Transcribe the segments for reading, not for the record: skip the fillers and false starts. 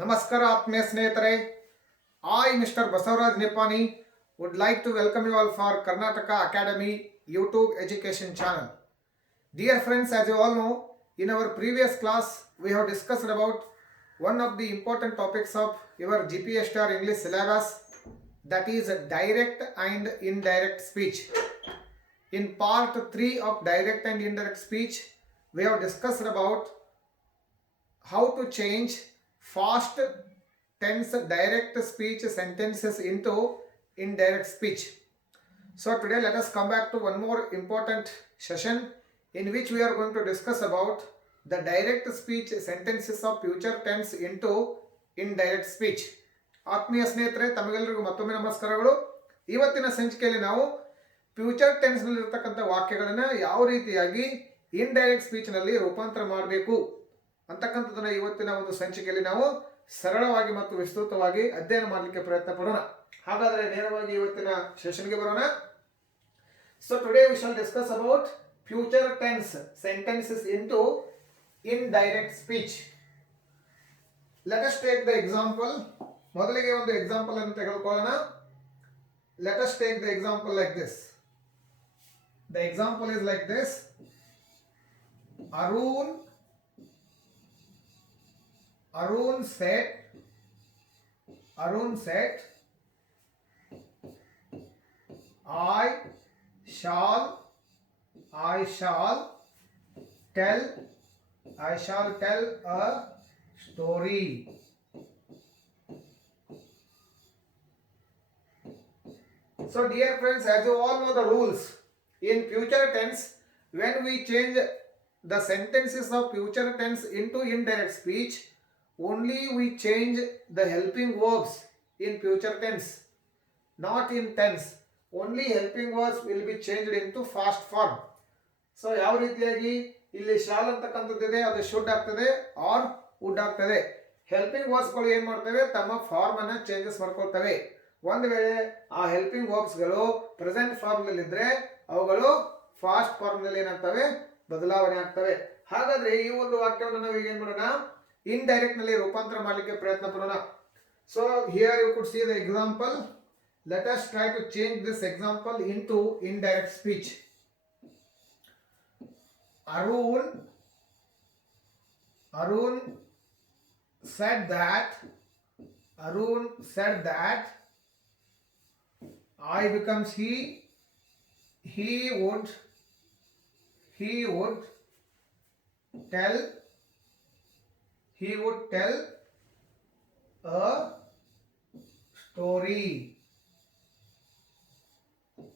Namaskar ಆತ್ಮೀಯ ಸ್ನೇಹಿತರೆ. I, Mr. Basavaraj Nipani, would like to welcome you all for Karnataka Academy YouTube education channel. Dear friends, as you all know, in our previous class, we have discussed about one of the important topics of your GPSTR English syllabus, that is direct and indirect speech. In part 3 of direct and indirect speech, we have discussed about how to change fast tense direct speech sentences into indirect speech. So today let us come back to one more important session in which we are going to discuss about the direct speech sentences of future tense into indirect speech. ಆತ್ಮೀಯ ಸ್ನೇಹಿತರೆ, ತಮಗೆಲ್ಲರಿಗೂ ಮತ್ತೊಮ್ಮೆ ನಮಸ್ಕಾರಗಳು. ಇವತ್ತಿನ ಸಂಚಿಕೆಯಲ್ಲಿ ನಾವು ಫ್ಯೂಚರ್ ಟೆನ್ಸ್ನಲ್ಲಿರ್ತಕ್ಕಂಥ ವಾಕ್ಯಗಳನ್ನು ಯಾವ ರೀತಿಯಾಗಿ ಇಂಡೈರೆಕ್ಟ್ ಸ್ಪೀಚ್ನಲ್ಲಿ ರೂಪಾಂತರ ಮಾಡಬೇಕು ಅಂತಕ್ಕಂಥದ್ದನ್ನು ಇವತ್ತಿನ ಒಂದು ಸಂಚಿಕೆಯಲ್ಲಿ ನಾವು ಸರಳವಾಗಿ ಮತ್ತು ವಿಸ್ತೃತವಾಗಿ ಅಧ್ಯಯನ ಮಾಡಲಿಕ್ಕೆ ಪ್ರಯತ್ನ ಪಡೋಣ. ಹಾಗಾದರೆ ನೇರವಾಗಿ ಇವತ್ತಿನ ಸೆಷನ್ಗೆ ಬರೋಣ. So today we shall discuss about future tense sentences into indirect speech. Let us take the example. ಮೊದಲಿಗೆ ಒಂದು ಎಕ್ಸಾಂಪಲ್ ಅನ್ನು ತೆಗೆದುಕೊಳ್ಳೋಣ. Let us take the example like this. The example is like this. Arun said, I shall tell a story. So dear friends, as you all know the rules, in future tense, when we change the sentences of future tense into indirect speech, only we change the helping verbs in future tense, not in tense. Only helping verbs will be changed into fast form. So ಯಾವ ರೀತಿಯಾಗಿ ಇಲ್ಲಿ ಶಾಲ್ ಅಂತಕ್ಕಂಥದ್ದಿದೆ, ಅದು ಶುಡ್ ಆಗ್ತದೆ R wood ಆಗ್ತದೆ. ಹೆಲ್ಪಿಂಗ್ ವರ್ಬ್ಸ್ಗಳು ಏನು ಮಾಡ್ತವೆ, ತಮ್ಮ ಫಾರ್ಮ್ ಅನ್ನ ಚೇಂಜಸ್ ಮಾಡ್ಕೊಳ್ತವೆ. ಒಂದು ವೇಳೆ ಆ ಹೆಲ್ಪಿಂಗ್ ವರ್ಬ್ಸ್ಗಳು ಪ್ರೆಸೆಂಟ್ ಫಾರ್ಮ್ನಲ್ಲಿ ಇದ್ರೆ ಅವುಗಳು ಫಾಸ್ಟ್ ಫಾರ್ಮ್ನಲ್ಲಿ ಏನಾಗ್ತವೆ, ಬದಲಾವಣೆ ಆಗ್ತವೆ. ಹಾಗಾದ್ರೆ ಈ ಒಂದು ವಾಕ್ಯವನ್ನು ನಾವು ಈಗ ಏನು ಮಾಡೋಣ, indirect ನಲ್ಲಿ ರೂಪಾಂತರ ಮಾಡಲಿಕ್ಕೆ ಪ್ರಯತ್ನ ಪಡೋಣ. So here you could see the example. Let us try to change this example into indirect speech. Arun said that I becomes he would tell a story.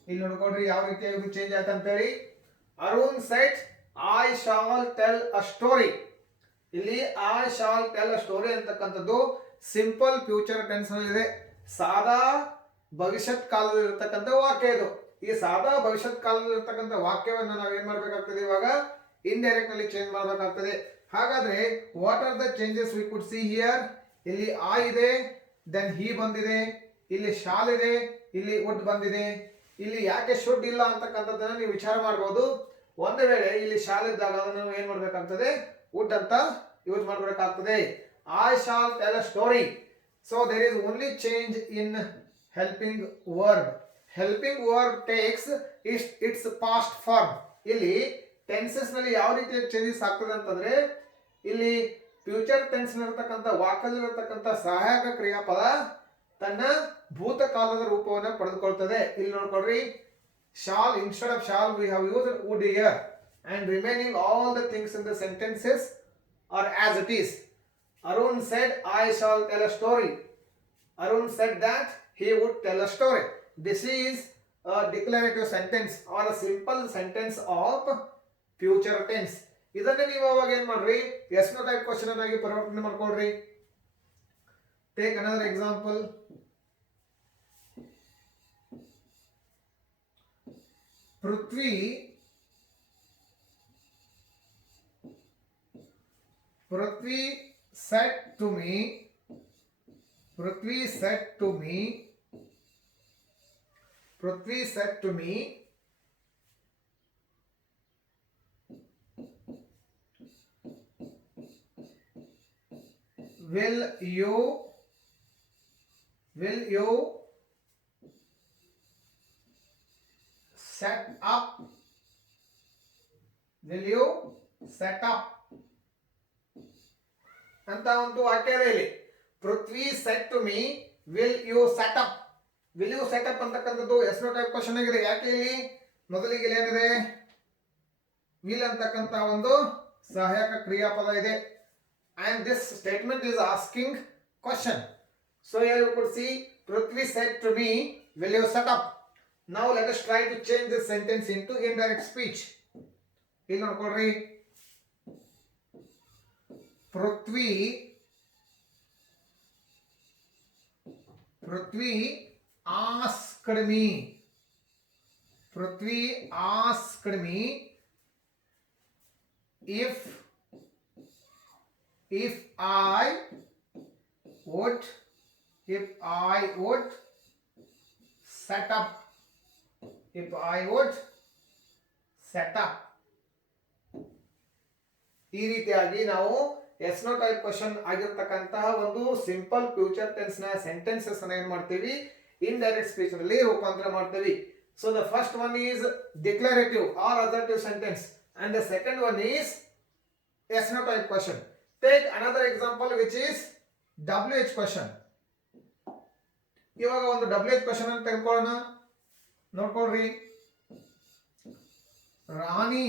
ಇಲ್ಲಿ ನೋಡ್ಕೊಡ್ರಿ ಯಾವ ರೀತಿಯಾಗಿ ಚೇಂಜ್ ಆಯ್ತು ಅಂತ ಹೇಳಿ. Arun said I shall tell a story. ಇಲ್ಲಿ I shall tell a story ಅಂತಕ್ಕಂಥದ್ದು simple future tense ನಲ್ಲಿದೆ. ಸಾದಾ ಭವಿಷ್ಯತ್ ಕಾಲದಲ್ಲಿರ್ತಕ್ಕಂಥ ವಾಕ್ಯ ಇದು. ಈ ಸಾದಾ ಭವಿಷ್ಯತ್ ಕಾಲದಲ್ಲಿರ್ತಕ್ಕಂಥ ವಾಕ್ಯವನ್ನು ನಾವು ಏನ್ ಮಾಡ್ಬೇಕಾಗ್ತದೆ, ಇವಾಗ ಇಂಡೈರೆಕ್ಟ್ ನಲ್ಲಿ ಚೇಂಜ್ ಮಾಡಬೇಕಾಗ್ತದೆ. ಹಾಗಾದ್ರೆ what are the changes we could see here? ಇಲ್ಲಿ ಆ ಇದೆ, ದೆನ್ ಹಿ ಬಂದಿದೆ, ಇಲ್ಲಿ ಶಾಲ್ ಇದೆ, ಇಲ್ಲಿ ವುಡ್ ಬಂದಿದೆ. ಇಲ್ಲಿ ಯಾಕೆ ಶುಡ್ ಇಲ್ಲ ಅಂತಕ್ಕಂಥದ್ದನ್ನ ನೀವು ವಿಚಾರ ಮಾಡಬಹುದು. ಒಂದು ವೇಳೆ ಇಲ್ಲಿ ಶಾಲ್ ಇದ್ದಾಗ ಅದನ್ನು ಏನ್ ಮಾಡ್ಬೇಕಾಗ್ತದೆ, ವುಡ್ ಅಂತ ಯೂಸ್ ಮಾಡಬೇಕಾಗ್ತದೆ. I shall tell a story. So there is only change in helping verb. Helping verb takes its past form. ಇಲ್ಲಿ ಟೆನ್ಸಸ್ ನಲ್ಲಿ ಯಾವ ರೀತಿಯ ಚೇಂಜಸ್ ಆಗ್ತದೆ ಅಂತಂದ್ರೆ, ಇಲ್ಲಿ ಫ್ಯೂಚರ್ ಟೆನ್ಸ್ ಇರತಕ್ಕಂಥ ವಾಕ್ಯದಲ್ಲಿರತಕ್ಕಂಥ ಸಹಾಯಕ ಕ್ರಿಯಾಪದ ತನ್ನ ಭೂತಕಾಲದ ರೂಪವನ್ನು ಪಡೆದುಕೊಳ್ತದೆ. ಇಲ್ಲಿ ನೋಡ್ಕೊಳ್ರಿ, shall instead of shall we have used would here and remaining all the things in the sentences are as it is. Arun said I shall tell a story. Arun said that he would tell a story. This is a declarative sentence or a simple sentence of future tense. ಇದನ್ನೇ ನೀವು ಅವಾಗ ಏನ್ ಮಾಡ್ರಿ, S no type question ಆಗಿ ಪರಿವರ್ತನೆ ಮಾಡ್ಕೊಳ್ರಿ. Take another example. Prithvi said to me will you set up, will you set up ಅಂತ ಒಂದು ವಾಕ್ಯ ಇದೆ ಇಲ್ಲಿ. Prithvi said to me will you set up. Will you set up ಅಂತಕ್ಕಂಥದ್ದು ಎಸ್ ನೋ ಟೈಪ್ ಕ್ವಶನ್ ಆಗಿದೆ. ಯಾಕೆ ಇಲ್ಲಿ ಮೊದಲಿಗೆ ಇಲ್ಲಿ ಏನಿದೆ, ವಿಲ್ ಅಂತಕ್ಕಂಥ ಒಂದು ಸಹಾಯಕ ಕ್ರಿಯಾಪದ ಇದೆ. And this statement is asking question. So here you could see Prithvi said to me, will you set up? Now let us try to change this sentence into indirect speech. ಇಲ್ಲಿ ನೋಡ್ಕೊಳ್ರಿ, ಪೃಥ್ವಿ asked me, Prithvi asked me if I would set up, ಈ ರೀತಿಯಾಗಿ ನಾವು yes no type question ಆಗಿರ್ತಕ್ಕಂತಹ ಒಂದು simple future tense ನ sentences ಅನ್ನ ಏನ್ ಮಾಡ್ತೀವಿ, ಇಂಡೈರೆಕ್ಟ್ ಸ್ಪೀಚ್ ನಲ್ಲಿ ರೂಪಾಂತರ ಮಾಡ್ತೀವಿ. So the first one is declarative or assertive sentence and the second one is yes no type question. Take another example which is WH question. ಇವಾಗ ಒಂದು WH question ಅಂತ ತೆಗೆದುಕೊಳ್ಳೋಣ. ನೋಡ್ಕೊಳ್ರಿ, ರಾಣಿ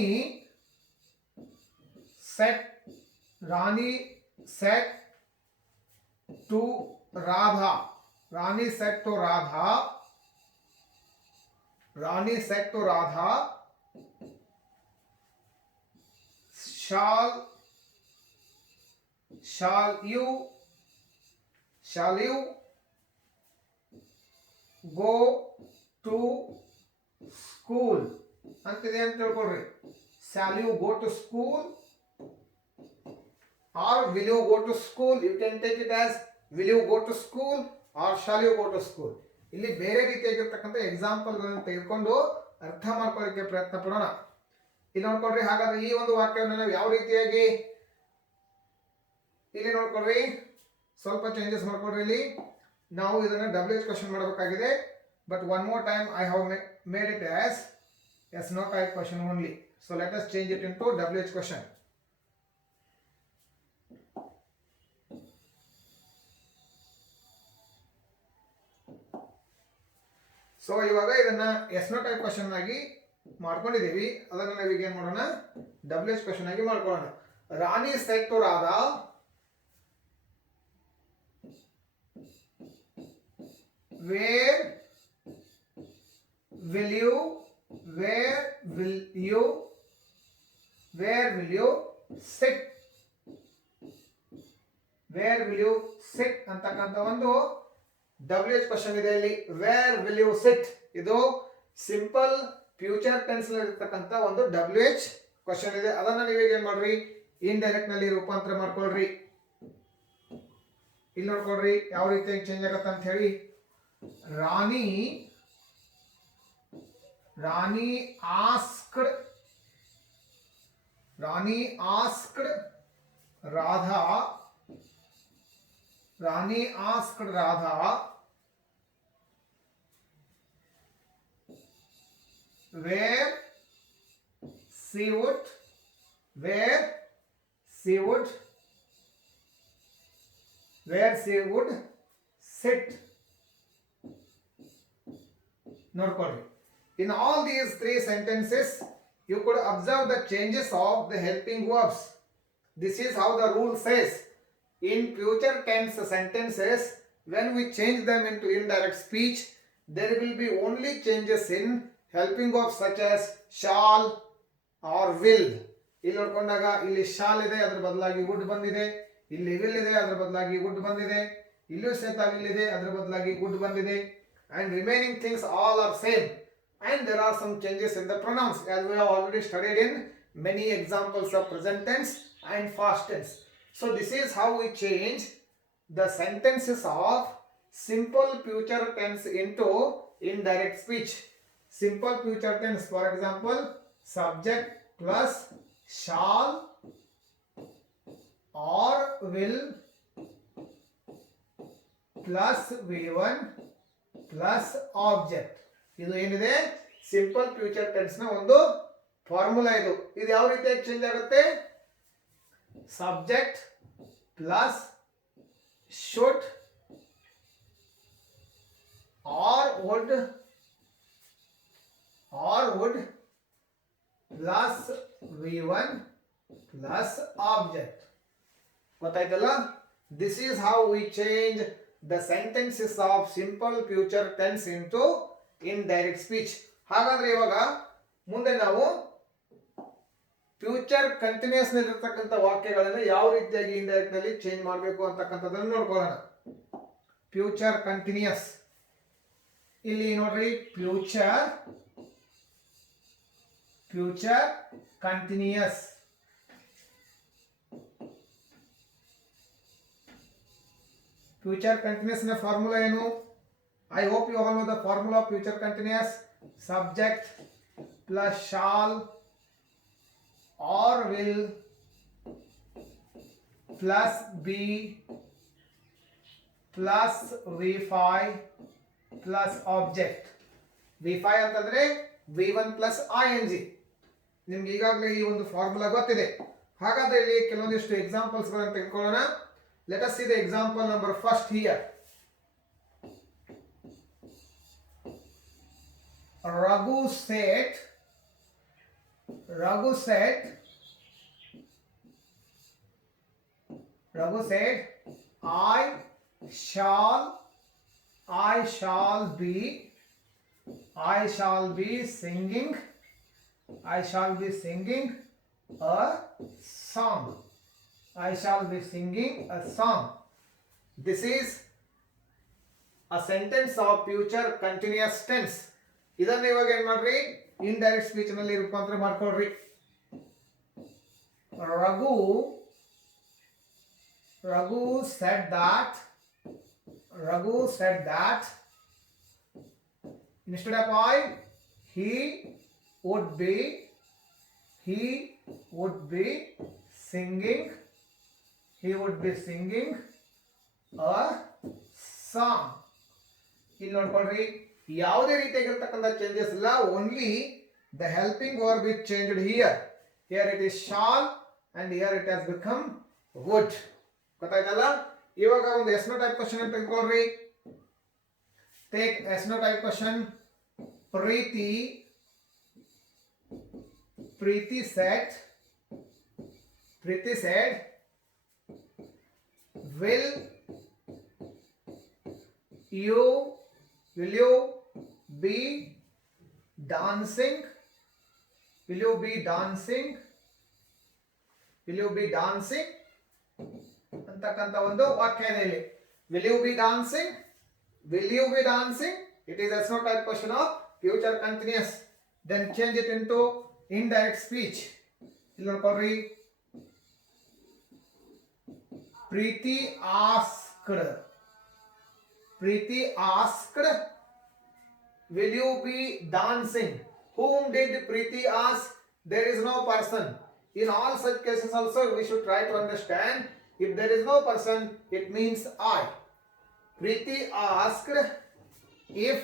set to Radha. Rani said to Radha, shall you go to school ಅಂತಿದೆ ಅಂತ ತಿಳ್ಕೊಳ್ರಿ. Shall you go to school or will you go to school? You can take it as will you go to school or shall you go to school. ಇಲ್ಲಿ ಬೇರೆ ರೀತಿಯಾಗಿರ್ತಕ್ಕಂಥ ಎಕ್ಸಾಂಪಲ್ ಗಳನ್ನು ತೆಗೆದುಕೊಂಡು ಅರ್ಥ ಮಾಡ್ಕೊಳ್ಳಿಕ್ಕೆ ಪ್ರಯತ್ನ ಪಡೋಣ. ಇಲ್ಲಿ ನೋಡ್ಕೊಳ್ರಿ, ಹಾಗಾದ್ರೆ ಈ ಒಂದು ವಾಕ್ಯವನ್ನು ನಾವು ಯಾವ ರೀತಿಯಾಗಿ ಇಲ್ಲಿ ನೋಡ್ಕೊಳ್ರಿ, ಸ್ವಲ್ಪ ಚೇಂಜಸ್ ಮಾಡ್ಕೊಳ್ರಿ. ಇಲ್ಲಿ ನಾವು ಇದನ್ನ WH ಕ್ವಶನ್ ಮಾಡಬೇಕಾಗಿದೆ, but one more time I have made it as yes no type question only. So let us change it into WH question. So ಇವಾಗ ಇದನ್ನ ಎಸ್ ನೋ ಟೈಪ್ ಕ್ವಶನ್ ಆಗಿ ಮಾಡ್ಕೊಂಡಿದ್ದೀವಿ, ಅದನ್ನ ನಾವೀಗ ಏನ್ ಮಾಡೋಣ, WH ಕ್ವಶನ್ ಆಗಿ ಮಾಡ್ಕೊಳ್ಳೋಣ. Rani said to Radha, where will you sit ಅಂತಕ್ಕಂಥ ಒಂದು WH ಕ್ವಶನ್ ಇದೆ ಇಲ್ಲಿ. ವೇರ್ ವಿಲ್ ಯು ಸಿಟ್ ಇದು ಸಿಂಪಲ್ ಫ್ಯೂಚರ್ ಟೆನ್ಸ್ ಇರತಕ್ಕಂಥ ಒಂದು WH ಕ್ವಶನ್ ಇದೆ. ಅದನ್ನ ನೀವೀಗ ಏನ್ ಮಾಡ್ರಿ, ಇಂಡೈರೆಕ್ಟ್ ನಲ್ಲಿ ರೂಪಾಂತರ ಮಾಡ್ಕೊಳ್ರಿ. ಇಲ್ಲಿ ನೋಡ್ಕೊಳ್ರಿ ಯಾವ ರೀತಿಯಾಗಿ ಚೇಂಜ್ ಆಗತ್ತ ಅಂತ ಹೇಳಿ. ರಾಣಿ asked Radha where she would sit. ನೋಡ್ಕೊಳ್ಳಿ, in all these three sentences you could observe the changes of the helping verbs. This is how the rule says. In future tense sentences, when we change them into indirect speech, there will be only changes in helping verbs such as shall or will. ಇಲ್ಲಿ ನೋಡ್ಕೊಂಡಾಗ ಇಲ್ಲಿ ಶಾಲ್ ಇದೆ, ಅದರ ಬದಲಾಗಿ ವುಡ್ ಬಂದಿದೆ. ಇಲ್ಲಿ ವಿಲ್ ಇದೆ, ಅದರ ಬದಲಾಗಿ ವುಡ್ ಬಂದಿದೆ. ಇಲ್ಲೂ ಸಹಿತ ವಿಲ್ ಇದೆ, ಅದರ ಬದಲಾಗಿ ವುಡ್ ಬಂದಿದೆ. And remaining things all are same. And there are some changes in the pronouns, as we have already studied in many examples of present tense and past tense. So this is how we change the sentences of simple future tense into indirect speech. Simple future tense, for example, subject plus shall or will plus V1 plus object. ಇದು ಏನಿದೆ simple future tense ನ ಒಂದು ಫಾರ್ಮುಲಾ. ಇದು ಯಾವ ರೀತಿಯಾಗಿ ಚೇಂಜ್ ಆಗುತ್ತೆ? Subject plus should or would plus V1 plus object. ಗೊತ್ತಾಯ್ತಲ್ಲ? This is how we change the sentences of simple future tense into indirect speech. ಹಾಗಾದ್ರೆ ಇವಾಗ ಮುಂದೆ ನಾವು ಫ್ಯೂಚರ್ ಕಂಟಿನ್ಯೂಸ್ ನಲ್ಲಿರ್ತಕ್ಕಂಥ ವಾಕ್ಯಗಳನ್ನು ಯಾವ ರೀತಿಯಾಗಿ ಇಂಡೈರೆಕ್ಟ್ ನಲ್ಲಿ ಚೇಂಜ್ ಮಾಡಬೇಕು ಅಂತಕ್ಕಂಥದ್ದನ್ನು ನೋಡ್ಕೊಳ್ಳೋಣ. ಫ್ಯೂಚರ್ ಕಂಟಿನ್ಯೂಸ್ ಇಲ್ಲಿ ನೋಡ್ರಿ, ಫ್ಯೂಚರ್ ಕಂಟಿನ್ಯೂಸ್. ಫ್ಯೂಚರ್ ಕಂಟಿನ್ಯೂಸ್ ನ ಫಾರ್ಮುಲಾ ಏನು? I hope you all know the formula of future continuous. Subject plus shall or will plus be plus V5 plus object. V5 ಅಂತಂದ್ರೆ V1 plus ing. ನಿಮ್ಗೆ ಈಗಾಗಲೇ ಈ ಒಂದು ಫಾರ್ಮುಲಾ ಗೊತ್ತಿದೆ. ಹಾಗಾದ್ರೆ ಇಲ್ಲಿ ಕೆಲವೊಂದಿಷ್ಟು ಎಕ್ಸಾಂಪಲ್ಸ್ ಗಳನ್ನು ತೆಗೆದುಕೊಳ್ಳೋಣ. Let us see the example number first here. Raghu said, I shall be singing a song. I shall be singing a song. This is a sentence of future continuous tense. ಇದನ್ನ ಇವಾಗ ಏನ್ ಮಾಡ್ರಿ, ಇಂಡೈರೆಕ್ಟ್ ಸ್ಪೀಚ್ ನಲ್ಲಿ ರೂಪಾಂತರ ಮಾಡ್ಕೊಳ್ರಿ. Raghu said that instead of I, he would be singing a song. ಇಲ್ಲಿ ನೋಡ್ಕೊಳ್ರಿ, ಯಾವುದೇ ರೀತಿಯಾಗಿರ್ತಕ್ಕಂಥ ಚೇಂಜಸ್ ಇಲ್ಲ, only the helping verb is changed here. Here it is shall and here it has become would. ಗೊತ್ತಾಯ್ತಲ್ಲ? ಇವಾಗ ಒಂದು ಎಸ್ ನೋ ಟೈಪ್ ಕ್ವೆಶ್ಚನ್ ಅಂತ ತೆಗೆದುಕೊಳ್ಳ್ರಿ. Take yes no type question. Preeti said will you be dancing ಅಂತಕ್ಕಂಥ ಒಂದು ವಾಕ್ಯ ಇದೆ ಇಲ್ಲಿ. Will you be dancing? It is a no type question of future continuous. Then change it into indirect speech. ಇಲ್ಲಿ ನೋಡ್ಕೊಳ್ರಿ, ಪ್ರೀತಿ asked, will you be dancing? Whom did Preeti ask? There is no person. In all such cases also we should try to understand, if there is no person, it means I. Preeti asked if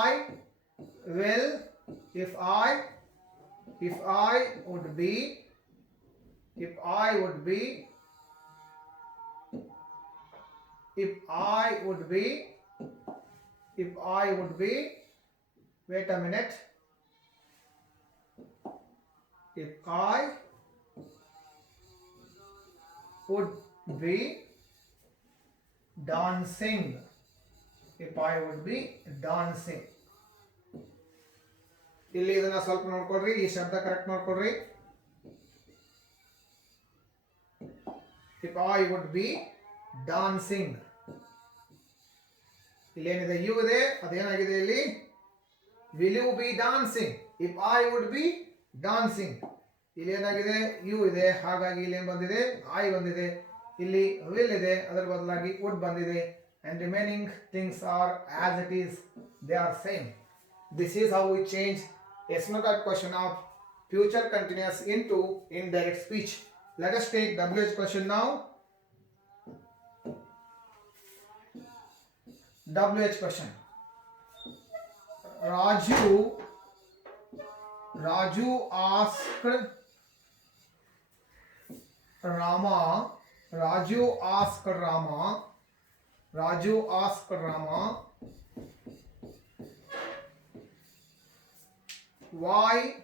I would be wait a minute, if I would be dancing, ಇಲ್ಲಿ ಇದನ್ನ ಸ್ವಲ್ಪ ನೋಡ್ಕೊಳ್ರಿ, ಈ ಶಬ್ದ ಕರೆಕ್ಟ್ ನೋಡ್ಕೊಳ್ರಿ. if I would be dancing, ಇಲ್ಲಿ ಏನಿದೆ ಯು ಇದೆ, ಅದೇನಾಗಿದೆ ಇಲ್ಲಿ will you be dancing. if I would be dancing, ಇಲ್ಲಿ ಏನಾಗಿದೆ ಯು ಇದೆ, ಹಾಗಾಗಿ ಇಲ್ಲಿ ಏನು ಬಂದಿದೆ ಐ ಬಂದಿದೆ. ಇಲ್ಲಿ will ಇದೆ, ಅದರ ಬದಲಾಗಿ would ಬಂದಿದೆ. and remaining things are as it is, they are same. This is how we change a SNO-type question of future continuous into indirect speech. Let us take WH question now. WH question. Raju asked Rama. Raju asked Rama. Raju asked Rama, why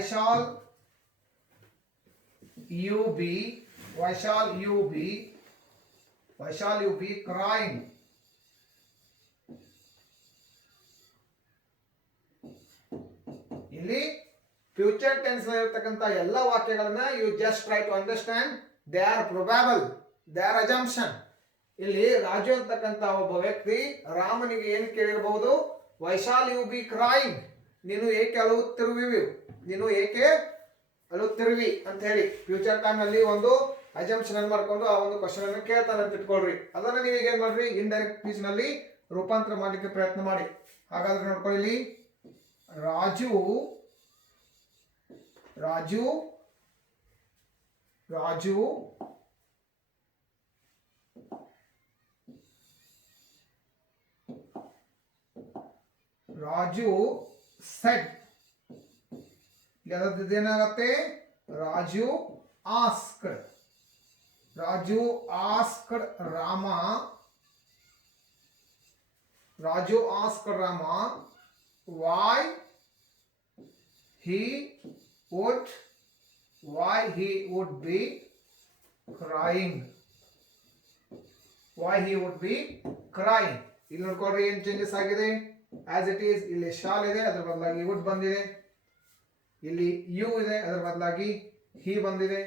shall you be crying? ಇಲ್ಲಿ future tense ಇರತಕ್ಕಂತ ಎಲ್ಲ ವಾಕ್ಯಗಳನ್ನ you just try to understand. They are probable, they are assumption. ಇಲ್ಲಿ ರಾಜು ಅಂತಕ್ಕಂತ ಒಬ್ಬ ವ್ಯಕ್ತಿ ರಾಮನಿಗೆ ಏನು ಕೇಳಿರಬಹುದು? Why shall you be crying? ನೀನು ಏಕೆ ಅಳುತ್ತಿರುವಿ ಅಂತ ಹೇಳಿ ಫ್ಯೂಚರ್ ಟೈಮ್ ಅಲ್ಲಿ ಒಂದು ಅಜಂಪ್ಷನ್ ಅನ್ನು ಮಾಡ್ಕೊಂಡು ಆ ಒಂದು ಕ್ವಶನ್ ಅನ್ನು ಕೇಳ್ತಾನೆ ಅಂತ ಇಟ್ಕೊಳ್ರಿ. ಅದನ್ನ ನೀವು ಏನ್ ಮಾಡ್ರಿ, ಇಂಡೈರೆಕ್ಟ್ ಸ್ಪೀಚ್ ನಲ್ಲಿ ರೂಪಾಂತರ ಮಾಡಲಿಕ್ಕೆ ಪ್ರಯತ್ನ ಮಾಡಿ. ಹಾಗಾದ್ರೆ ನೋಡ್ಕೊಳ್ಳಿ, ರಾಜು said. ಏನಾಗತ್ತೆ? Raju asked Rama why he would be crying. ಇಲ್ಲಿ ನೋಡ್ಕೊಡ್ರಿ ಏನ್ ಚೇಂಜಸ್ ಆಗಿದೆ. ಆಸ್ ಇಟ್ ಈಸ್ ಇಲ್ಲಿ ಶಾಲ್ ಇದೆ, ಅದರ ಬದಲಾಗಿ ವುಡ್ ಬಂದಿದೆ. ಇಲ್ಲಿ ಯು ಇದೆ, ಅದರ ಬದಲಾಗಿ ಹಿ ಬಂದಿದೆ.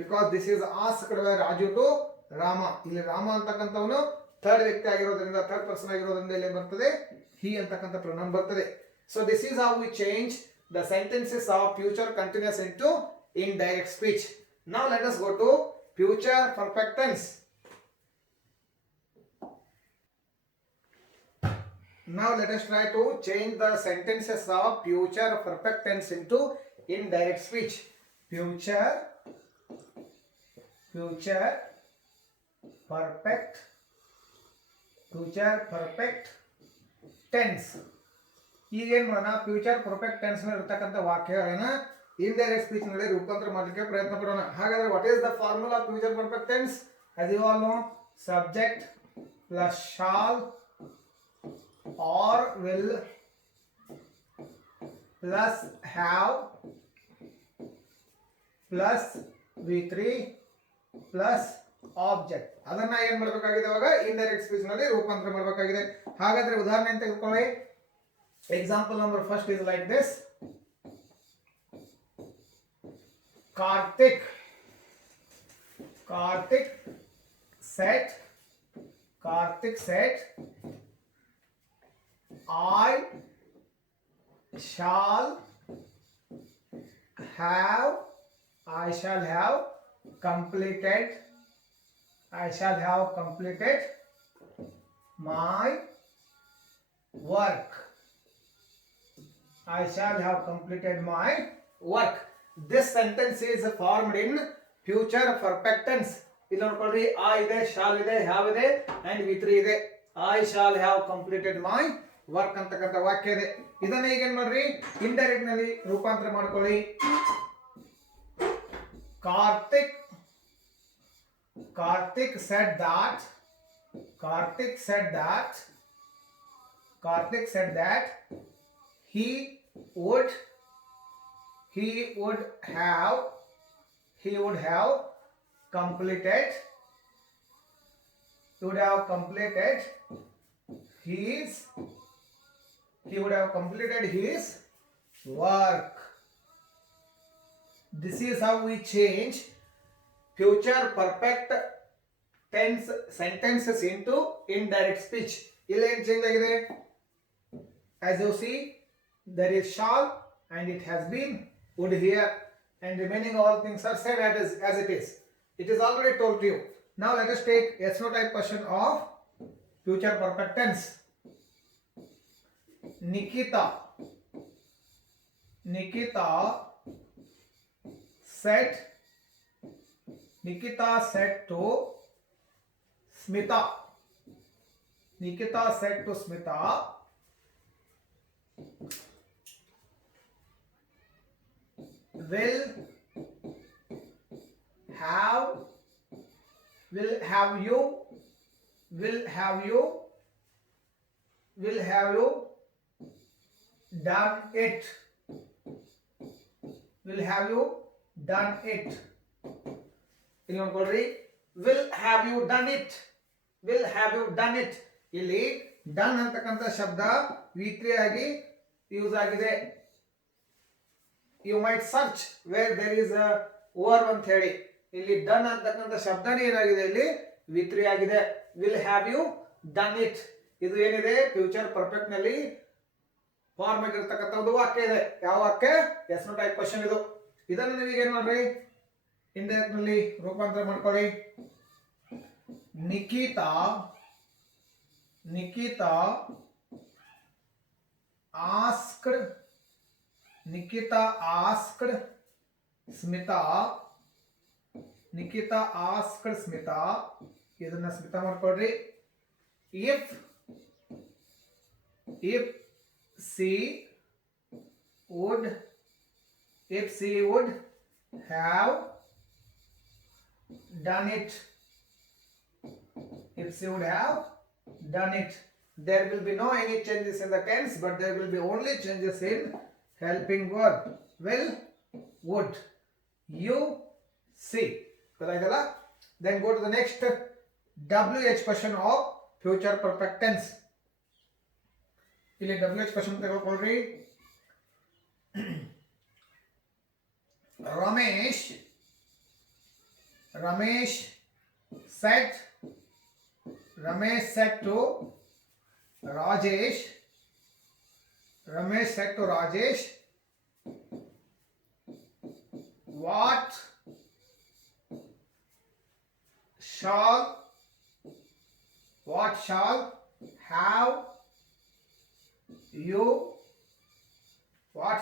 Because this is asked by Raju to Rama. ಇಲ್ಲಿ ರಾಮ ಅಂತಕ್ಕಂಥವನು ಥರ್ಡ್ ವ್ಯಕ್ತಿ ಆಗಿರೋದ್ರಿಂದ, ಥರ್ಡ್ ಪರ್ಸನ್ ಆಗಿರೋದ್ರಿಂದ ಇಲ್ಲಿ ಬರ್ತದೆ ಹಿ ಅಂತಕ್ಕಂಥ ಪ್ರೊನೌನ್ ಬರ್ತದೆ. So this is how we change the sentences of future continuous into indirect speech. Now let us go to future perfect tense. Now let us try to change the sentences of future perfect tense into indirect speech. Future perfect tense. ಈಗ ಏನು ಮಾಡೋಣ, future perfect tense ನಲ್ಲಿ ಇರತಕ್ಕಂಥ ವಾಕ್ಯಗಳನ್ನ indirect speech ನಲ್ಲಿ ರೂಪಾಂತರ ಮಾಡಲಿಕ್ಕೆ ಪ್ರಯತ್ನ ಪಡೋಣ. ಹಾಗಾದ್ರೆ what is the formula of future perfect tense? as you all know, subject plus shall or will plus have plus V3 plus object. ಅದನ್ನ ಏನ್ ಮಾಡಬೇಕಾಗಿದೆ? ಅವಾಗ ಇಂಡೈರೆಕ್ಟ್ ಸ್ಪೀಚ್ ನಲ್ಲಿ ರೂಪಾಂತರ ಮಾಡಬೇಕಾಗಿದೆ. ಹಾಗಾದ್ರೆ ಉದಾಹರಣೆ ಅಂತ ತೆಗೆದುಕೊಳ್ಳಿ. Example number first is like this. Karthik said, I shall have completed my work. This sentence is formed in future perfect tense. ಇಲ್ಲಿ ನೋಡ್ಕೊಳ್ರಿ, I ಇದೆ, shall ಇದೆ, have ಇದೆ and V3 ಇದೆ. I shall have completed my work ಅಂತಕ್ಕಂಥ ವಾಕ್ಯ ಇದೆ. ಇದನ್ನ ಈಗ ಏನ್ ಮಾಡ್ರಿ, ಇಂಡೈರೆಕ್ಟ್ ನಲ್ಲಿ ರೂಪಾಂತರ ಮಾಡ್ಕೊಳ್ಳಿ. Karthik said that he would have completed his work. This is how we change future perfect tense sentences into indirect speech. ಇಲ್ಲಿ ಏನು ಚೇಂಜ್ ಆಗಿದೆ? as you see, there is shall and it has been would here, and remaining all things are same as it is. It is already told to you. Now let us take yes no type question of future perfect tense. Nikita said to Smita. Nikita said to Smita, will have you done it? Will have you done it? ಇಲ್ಲಿ ನೋಡ್ಕೊಳ್ರಿ, will have you done it? Will have you done it? ಇಲ್ಲಿ done ಅಂತಕ್ಕಂಥ ಶಬ್ದ V3 ಆಗಿ use ಆಗಿದೆ. You might search where there is a verb ಅಂತ ಹೇಳಿ. ಇಲ್ಲಿ ಡನ್ ಅಂತಕ್ಕಂಥ ಶಬ್ದನೇ ಏನಾಗಿದೆ, ಇಲ್ಲಿ V3 ಆಗಿದೆ. Will have you done it, ಇದು ಏನಿದೆ ಫ್ಯೂಚರ್ ಪರ್ಫೆಕ್ಟ್ ನಲ್ಲಿ ಫಾರ್ಮ್ ಆಗಿರ್ತಕ್ಕಂಥ ಒಂದು ವಾಕ್ಯ ಇದೆ. ಯಾವ ವಾಕ್ಯ? ಎಸ್ ನೋ ಟೈಪ್ ಕ್ವಶನ್ ಇದು. ಇದನ್ನು ನೀವೀಗ ಏನ್ ಮಾಡ್ರಿ, ಇಂಡೈರೆಕ್ಟ್ ನಲ್ಲಿ ರೂಪಾಂತರ ಮಾಡ್ಕೊಳ್ಳಿ. ನಿಖಿತಾ asked ಸ್ಮಿತಾ ಇದನ್ನ ಸ್ಮಿತಾ ಮಾಡ್ಕೊಳ್ರಿ. if she would have done it, there will be no any changes in the tense, but there will be only changes in helping verb. will, would, you, see. ಗೊತ್ತಾಯ್ತಲ್ಲ? Then go to the next WH question of future perfect tense. ಇಲ್ಲಿ WH question ತೆಗೆದುಕೊಳ್ಳ್ರಿ. Ramesh said to Rajesh, what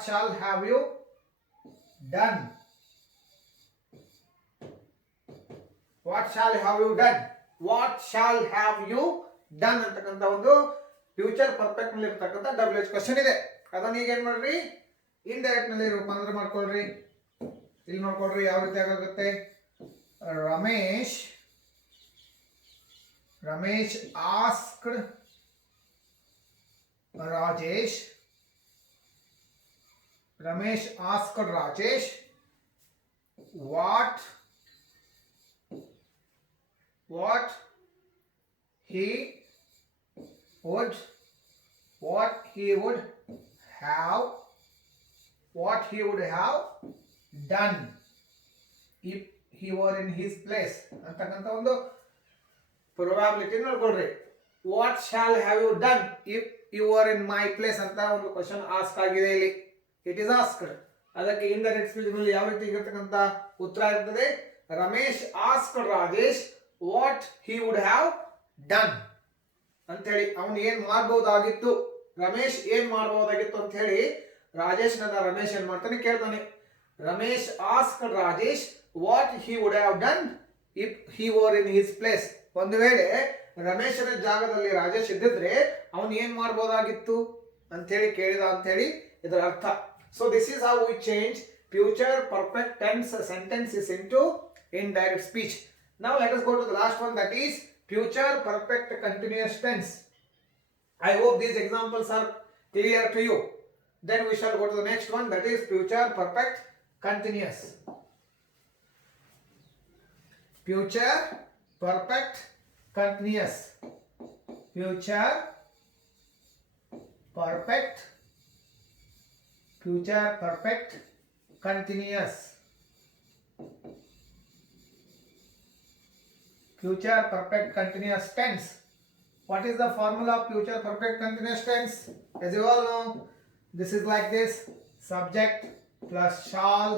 shall have you done? What shall have you done ಅಂತಕ್ಕಂಥ ಒಂದು future perfect ನಲ್ಲಿ ಇರ್ತಕ್ಕಂಥ WH question ಇದೆ. ಅದನ್ನ ಈಗ ಏನ್ ಮಾಡ್ರಿ, ಇಂಡೈರೆಕ್ಟ್ ನಲ್ಲಿ ರೂಪಾಂತರ ಮಾಡ್ಕೊಳ್ರಿ. ಇಲ್ಲಿ ನೋಡ್ಕೊಳ್ರಿ ಯಾವ ರೀತಿ ಆಗುತ್ತೆ. Ramesh asked Rajesh what he would have done if he were in his place ಅಂತಕ್ಕಂಥ ಒಂದು ಪ್ರೊಬಬಿಲಿಟಿ ನೋಡ್ಕೊಳ್ರಿ. What shall have you done if you are in my place ಅಂತ ಒಂದು ಕ್ವಶನ್ ಆಸ್ಕ್ ಆಗಿದೆ. ಇಲ್ಲಿ ಇಟ್ ಇಸ್ ಆಸ್ಕ್ಡ್. ಅದಕ್ಕೆ ಇಂಡೈರೆಕ್ಟ್ ಸ್ಪೀಚ್ ನಲ್ಲಿ ಯಾವ ರೀತಿ ಇರತಕ್ಕಂಥ ಉತ್ತರ ಇರ್ತದೆ, Ramesh asked Rajesh what he would have done ಅಂತ ಹೇಳಿ. ಅವನು ಏನ್ ಮಾಡಬಹುದಾಗಿತ್ತು, ರಮೇಶ್ ಏನ್ ಮಾಡಬಹುದಾಗಿತ್ತು ಅಂತ ಹೇಳಿ ರಾಜೇಶ್ ರಮೇಶ್ ಏನ್ ಮಾಡ್ತಾನೆ ಕೇಳ್ತಾನೆ. Ramesh asked Rajesh what he would have done if he were in his place. ಒಂದು ವೇಳೆ ರಮೇಶನ ಜಾಗದಲ್ಲಿ ರಾಜೇಶ್ ಇದ್ದಿದ್ರೆ ಅವನು ಏನ್ ಮಾಡಬಹುದಾಗಿತ್ತು ಅಂತ ಹೇಳಿ ಕೇಳಿದ ಅಂತ ಹೇಳಿ ಇದರ ಅರ್ಥ. So this is how we change future perfect tense sentences into indirect speech. Now let us go to the last one, that is future perfect continuous tense. I hope these examples are clear to you. Then we shall go to the next one, that is future perfect continuous. Future perfect continuous. Future perfect continuous. Future perfect continuous tense. What is the formula of future perfect continuous tense? As you all know, this is like this: subject plus shall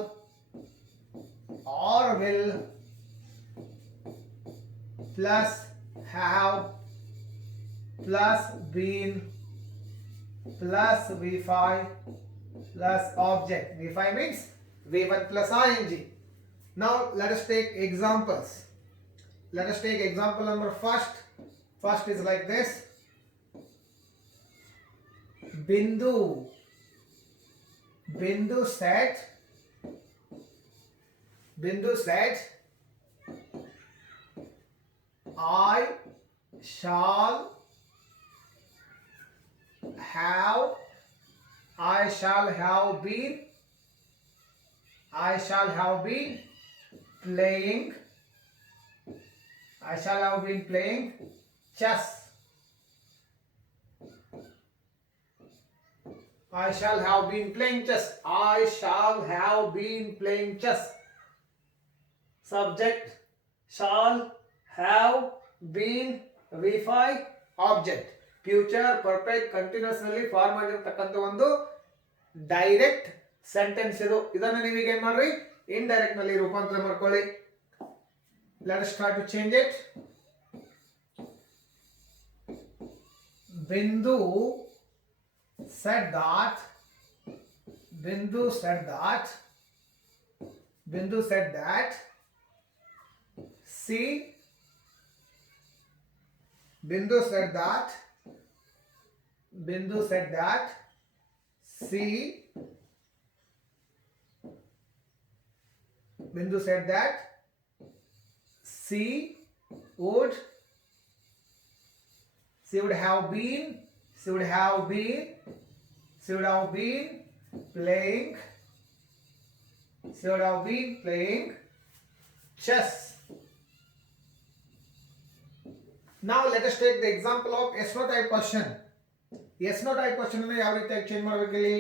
or will plus have plus been plus V5 plus object. V5 means V1 plus ing. Now let us take examples. Let us take example number first. First is like this. Bindu. Bindu said, I shall have been playing chess. I shall have been playing chess. I shall have been playing chess. Subject shall have been V5 object. Future perfect continuously form ಆಗಿರತಕ್ಕಂತ ಒಂದು direct sentence ಇದು. ಇದನ್ನ ನೀವು ಈಗ ಏನು ಮಾಡ್ರಿ, ಇಂಡೈರೆಕ್ಟ್ ನಲ್ಲಿ ರೂಪಾಂತರ ಮಾಡ್ಕೊಳ್ಳಿ. Let us try to change it. Bindu said that she would have been playing chess. Now let us take the example of yes no type question. Yes no type question ಅನ್ನು ಯಾವ ರೀತಿಯಾಗಿ ಚೇಂಜ್ ಮಾಡಬೇಕು ಇಲ್ಲಿ?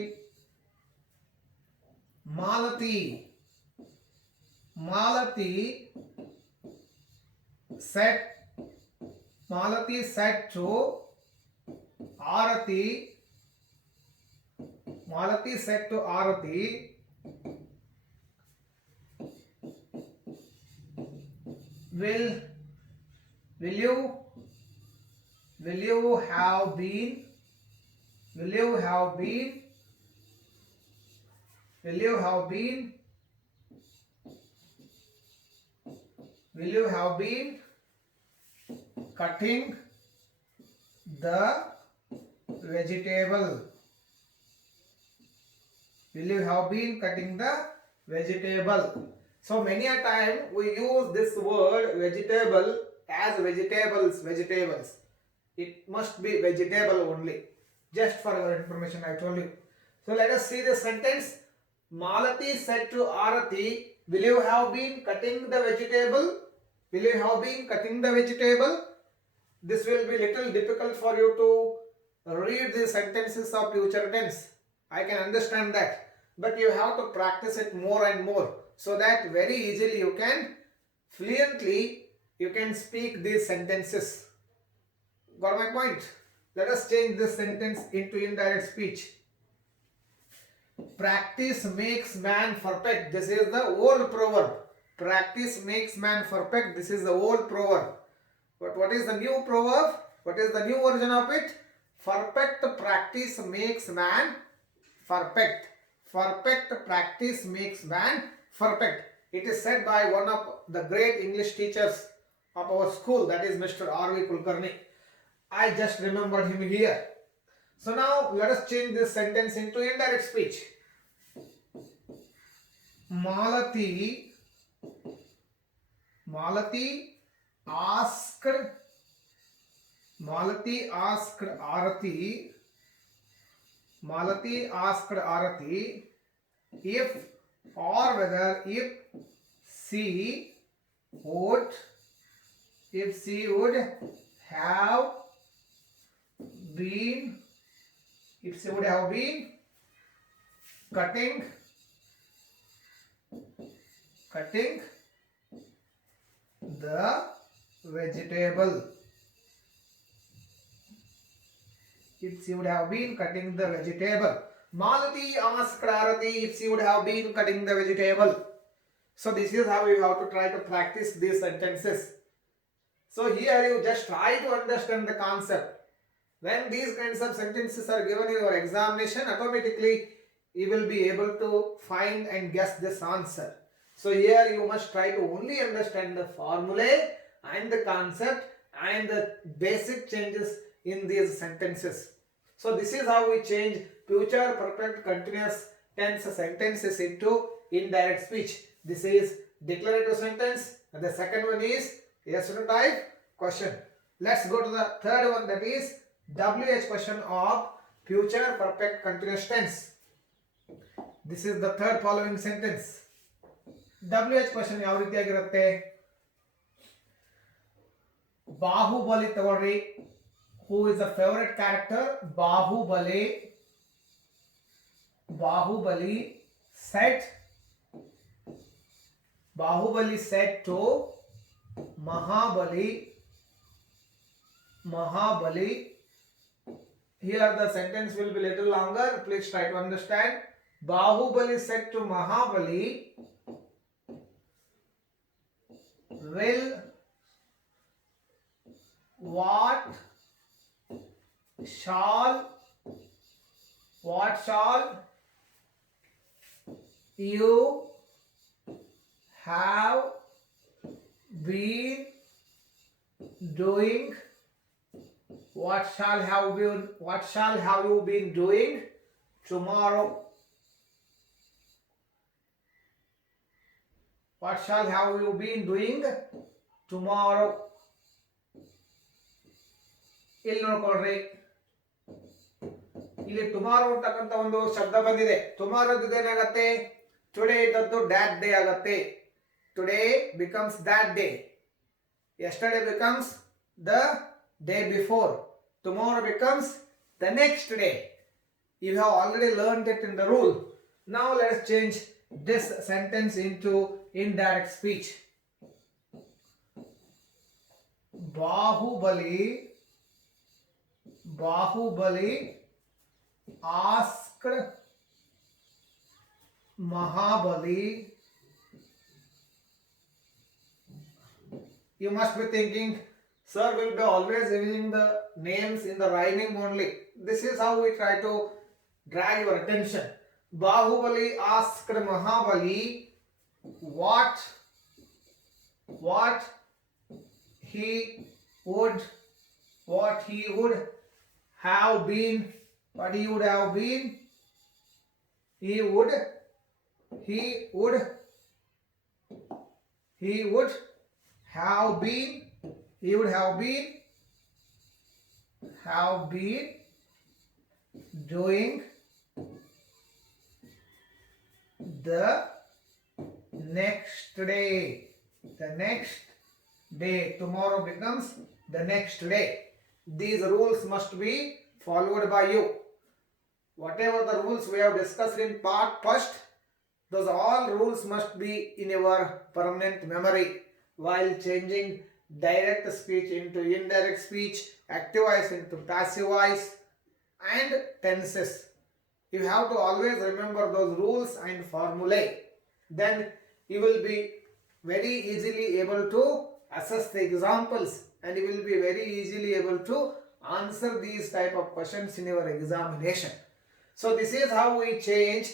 Malati said to Arati, will you have been cutting the vegetable? Will you have been cutting the vegetable? So many a time we use this word vegetable as vegetables. It must be vegetable only. Just for your information I told you. So let us see the sentence. Malati said to Arati, will you have been cutting the vegetable? Will you have been cutting the vegetable? This will be little difficult for you to read the sentences of future tense. I can understand that. But you have to practice it more and more so that very easily you can fluently speak these sentences. Got my point? Let us change this sentence into indirect speech. Practice makes man perfect. This is the old proverb. Practice makes man perfect. This is the old proverb. But what is the new proverb? What is the new version of it? Perfect practice makes man perfect. Perfect practice makes man perfect. It is said by one of the great English teachers of our school, that is Mr. R.V. Kulkarni. I just remembered him here. So now let us change this sentence into indirect speech. Malati asked Arati if or whether if she would have been cutting the vegetable. If she would have been cutting the vegetable. Malati asked Arati if she would have been cutting the vegetable. So this is how you have to try to practice these sentences. So here you just try to understand the concept. When these kinds of sentences are given in your examination, automatically you will be able to find and guess this answer. So here you must try to only understand the formulae and the concept and the basic changes in these sentences. So this is how we change future perfect continuous tense sentences into indirect speech. This is declarative sentence and the second one is yes or no type question. Let's go to the third one, that is WH question of future perfect continuous tense. This is the third following sentence. WH question ಯಾವ ರೀತಿಯಾಗಿರುತ್ತೆ? ಬಾಹುಬಲಿ ತಗೊಳ್ರಿ. Who is the favorite character? Bahubali said to Mahabali. Here the sentence will be little longer. Please try to understand. Bahubali said to Mahabali, will what shall you have been doing? What shall have you been doing tomorrow? What shall have you been doing tomorrow? ಇಲ್ಲಿ ನೋಡ್ಕೊಳ್ರಿ, ಇಲ್ಲಿ ಟುಮಾರೋ ಅಂತಕ್ಕಂಥ ಒಂದು ಶಬ್ದ ಬಂದಿದೆ. ಟುಮಾರೋದು ಏನಾಗತ್ತೆ? ಟುಡೇ ಇದ್ದದ್ದು ಡ್ಯಾಟ್ ಡೇ ಆಗತ್ತೆ. Today becomes that day. Yesterday becomes the day before. Tomorrow becomes the next day. You have already learned it in the rule. Now let us change this sentence into indirect speech. Bahubali asked Mahabali. You must be thinking, sir will be always using the names in the rhyming only. This is how we try to drag your attention. Bahubali asked Mahabali what he would have been. He would have been doing the next day. Tomorrow becomes the next day. These rules must be followed by you. Whatever the rules we have discussed in part first, those all rules must be in your permanent memory while changing direct speech into indirect speech, active voice into passive voice, and tenses. You have to always remember those rules and formulae. Then you will be very easily able to assess the examples and you will be very easily able to answer these type of questions in your examination. So this is how we change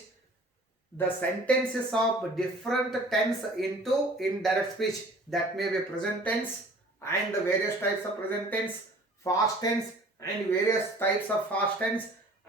the sentences of different tense into indirect speech. That may be present tense and the various types of present tense, past tense and various types of past tense,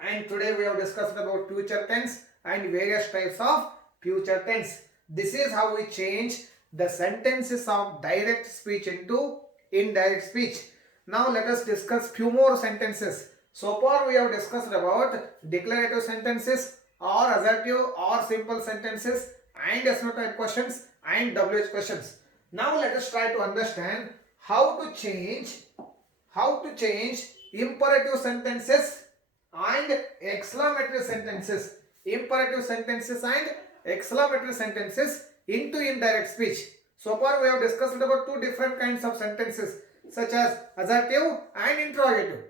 and today we have discussed about future tense and various types of future tense. This is how we change the sentences of direct speech into indirect speech. Now let us discuss few more sentences. So far we have discussed about declarative sentences or assertive or simple sentences and yes no type questions and WH questions. Now let us try to understand how to change imperative sentences and exclamatory sentences. Imperative sentences and exclamatory sentences into indirect speech. So far we have discussed about two different kinds of sentences such as assertive and interrogative.